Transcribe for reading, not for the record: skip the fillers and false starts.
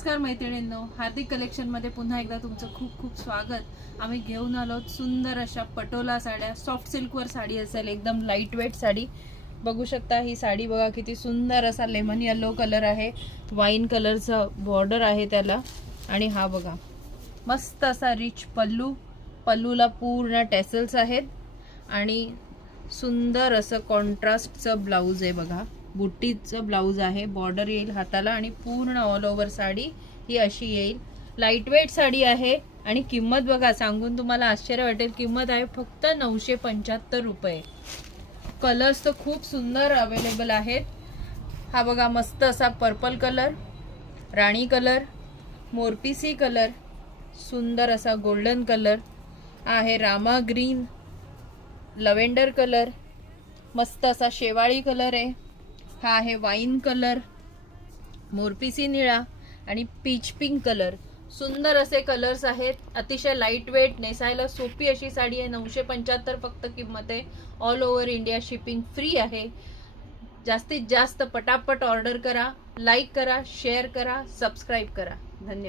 नमस्कार मैत्रिणींनो, हार्दिक कलेक्शन मध्ये पुन्हा एकदा तुमचं खूप खूप स्वागत। आम्ही घेऊन आलो सुंदर अशा पटोला साड्या, सॉफ्ट सिल्क वर साडी असेल, एकदम लाईट वेट साडी। बघू शकता ही साडी बघा किती सुंदर असा लेमन येलो कलर आहे, वाईन कलरचा बॉर्डर आहे त्याला। आणि हा बघा मस्त असा रिच पल्लू, पल्लूला पूर्ण टॅसल्स आहेत आणि सुंदर असं कॉन्ट्रास्टचं ब्लाउज आहे बघा, बुट्टीचं ब्लाउज आहे, बॉर्डर येईल हाताला आणि पूर्ण ऑल ओव्हर साडी ही अशी येईल। लाईट वेट साडी आहे आणि किंमत बघा, सांगून तुम्हाला आश्चर्य वाटेल, किंमत आहे फक्त 975 रुपये। कलर्स तर खूप सुंदर अवेलेबल आहेत। हा बघा मस्त असा पर्पल कलर, राणी कलर, मोरपिसी कलर, सुंदर असा गोल्डन कलर आहे, रामा ग्रीन, लव्हेंडर कलर, मस्त असा शेवाळी कलर आहे, हा आहे वाईन कलर, मोरपिसी निळा आणि पीच पिंक कलर। सुंदर असे कलर्स आहेत, अतिशय लाईट वेट, नेसायला सोपी अशी साडी आहे। 975 फक्त किंमत आहे। All over India shipping free आहे। जास्तीत जास्त पटापट ऑर्डर करा, लाईक करा, शेअर करा, सबस्क्राईब करा। धन्यवाद।